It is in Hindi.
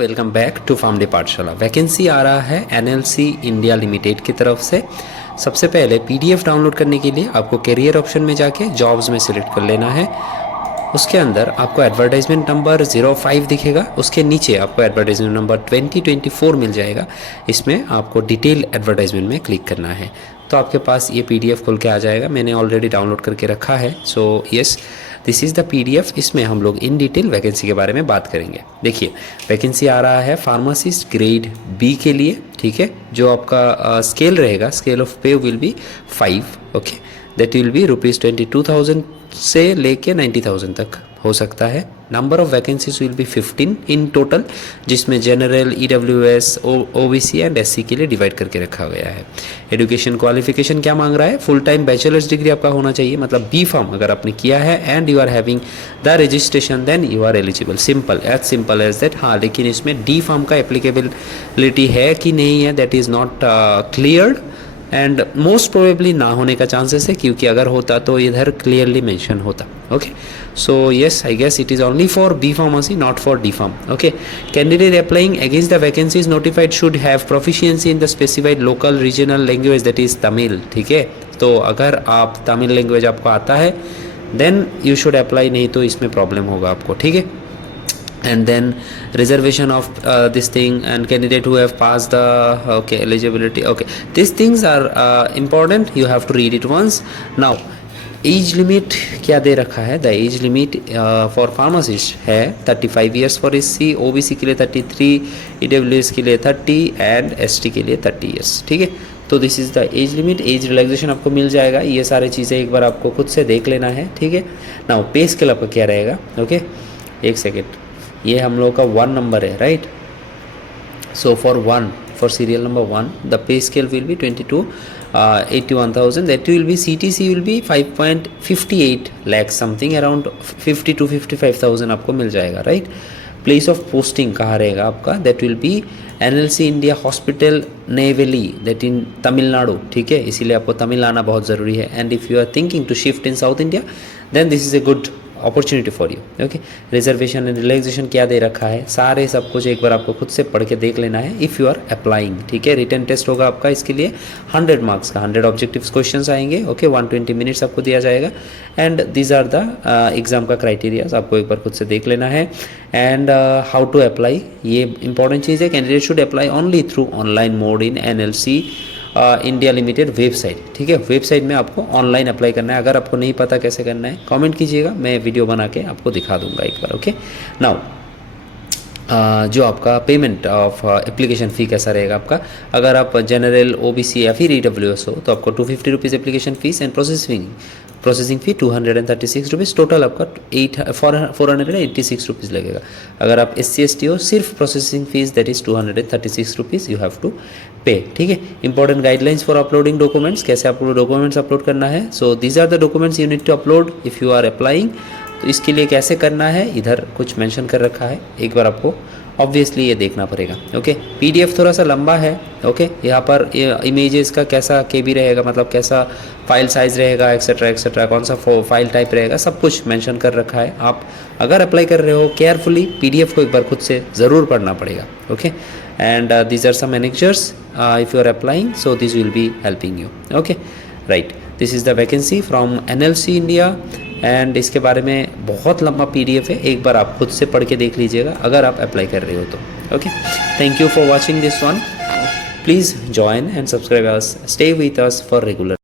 वेलकम बैक टू फार्मडी पाठशाला। वैकेंसी आ रहा है एनएलसी इंडिया लिमिटेड की तरफ से। सबसे पहले पीडीएफ डाउनलोड करने के लिए आपको कैरियर ऑप्शन में जाके जॉब्स में सिलेक्ट कर लेना है। उसके अंदर आपको एडवर्टाइजमेंट नंबर 05 दिखेगा, उसके नीचे आपको एडवर्टाइजमेंट नंबर 2024 मिल जाएगा। इसमें आपको डिटेल एडवर्टाइजमेंट में क्लिक करना है तो आपके पास ये पीडीएफ खुल के आ जाएगा। मैंने ऑलरेडी डाउनलोड करके रखा है। So yes, this is the PDF. इसमें हम लोग इन डिटेल वैकेंसी के बारे में बात करेंगे। देखिए, वैकेंसी आ रहा है फार्मासिस्ट ग्रेड बी के लिए, ठीक है। जो आपका स्केल रहेगा, scale of pay will be 5, okay. That will be ₹22,000 से लेके 90,000 तक हो सकता है। Number of vacancies will be 15 in total, जिसमें general, EWS, OBC and SC के लिए डिवाइड करके रखा गया है। एजुकेशन क्वालिफिकेशन क्या मांग रहा है? फुल टाइम बैचलर्स डिग्री आपका होना चाहिए, मतलब बी फार्म अगर आपने किया है and you are having the registration, then you are eligible. Simple as that. हाँ, लेकिन इसमें डी फार्म का एप्लीकेबिलिटी है कि नहीं है, that is not cleared and most probably ना होने का चांसेस है, क्योंकि अगर होता तो इधर क्लियरली मेंशन होता। Okay, so yes, I guess it is only for B pharmacy, not for D pharm. Okay, candidate applying against the vacancies notified should have proficiency in the specified local regional language, that is Tamil, ठीक है। तो अगर आप तमिल लैंग्वेज आपको आता है देन यू शुड अप्लाई, नहीं तो इसमें प्रॉब्लम होगा आपको, ठीक है। And then reservation of this thing and candidate who have passed the eligibility, okay, these things are important, you have to read it once. Now age limit क्या दे रखा है? The age limit for pharmacist है 35 ईयर्स फॉर एससी, ओबीसी के लिए 33, ईडब्ल्यूएस के लिए 30 एंड एसटी के लिए 30 ईयर्स, ठीक है। तो this is the age limit. Age relaxation आपको मिल जाएगा। ये सारी चीज़ें एक बार आपको खुद से देख लेना है, ठीक है। नाउ पे स्केल आपका क्या रहेगा? ओके, एक सेकेंड, ये हम लोग का 1 नंबर है, right. So for serial number 1 the pay scale will be 81,000, that will be CTC will be 5.58 lakhs, something around 50 to 55,000 आपको मिल जाएगा, राइट। प्लेस ऑफ पोस्टिंग कहाँ रहेगा आपका? That will be NLC India hospital Neyveli, that in Tamil Nadu, ठीक है। इसीलिए आपको तमिल आना बहुत ज़रूरी है। And if you are thinking to shift in south India then this is a good opportunity for you, okay. Reservation and relaxation क्या दे रखा है, सारे सब कुछ एक बार आपको खुद से पढ़ के देख लेना है इफ़ यू आर अप्लाइंग, ठीक है। रिटन टेस्ट होगा आपका, इसके लिए 100 मार्क्स का 100 ऑब्जेक्टिव्स क्वेश्चंस आएंगे, ओके। 120 मिनट्स आपको दिया जाएगा and these are the exam का क्राइटेरियाज, आपको एक बार खुद से देख लेना है। एंड हाउ टू अप्लाई, ये इंपॉर्टेंट चीज़ है। Candidate should apply only through online mode in NLC India limited website, ठीक है। वेबसाइट में आपको ऑनलाइन अप्लाई करना है। अगर आपको नहीं पता कैसे करना है कमेंट कीजिएगा, मैं वीडियो बना के आपको दिखा दूंगा एक बार, ओके। नाउ जो आपका पेमेंट ऑफ एप्लीकेशन फ़ी कैसा रहेगा आपका? अगर आप जनरल, ओबीसी या फिर ईडब्ल्यूएस हो तो आपको 250 rupees application fees and processing fee 236 rupees, total आपका 486 रुपीज़ लगेगा। अगर आप SC/ST हो, सिर्फ processing fees that is 236 rupees you have to pay, ठीक है। Important guidelines for uploading documents, कैसे आपको डॉक्यूमेंट्स अपलोड करना है। So these are the documents you need to upload if you are applying. तो इसके लिए कैसे करना है इधर कुछ मेंशन कर रखा है, एक बार आपको ऑब्वियसली ये देखना पड़ेगा, ओके। पीडीएफ थोड़ा सा लंबा है, ओके। यहाँ पर इमेजेस का कैसा केबी रहेगा, मतलब कैसा फाइल साइज़ रहेगा, एक्सेट्रा एक्सेट्रा, कौन सा फाइल टाइप रहेगा, सब कुछ मेंशन कर रखा है। आप अगर अप्लाई कर रहे हो केयरफुली पीडीएफ को एक बार खुद से ज़रूर पढ़ना पड़ेगा, okay. And these are some managers if you are applying, so this will be helping you, okay, right. This is the vacancy from NLC India and इसके बारे में बहुत लंबा पीडीएफ है, एक बार आप खुद से पढ़ के देख लीजिएगा अगर आप अप्लाई कर रहे हो तो, okay. Thank you for watching this one. Please join and subscribe us, stay with us for regular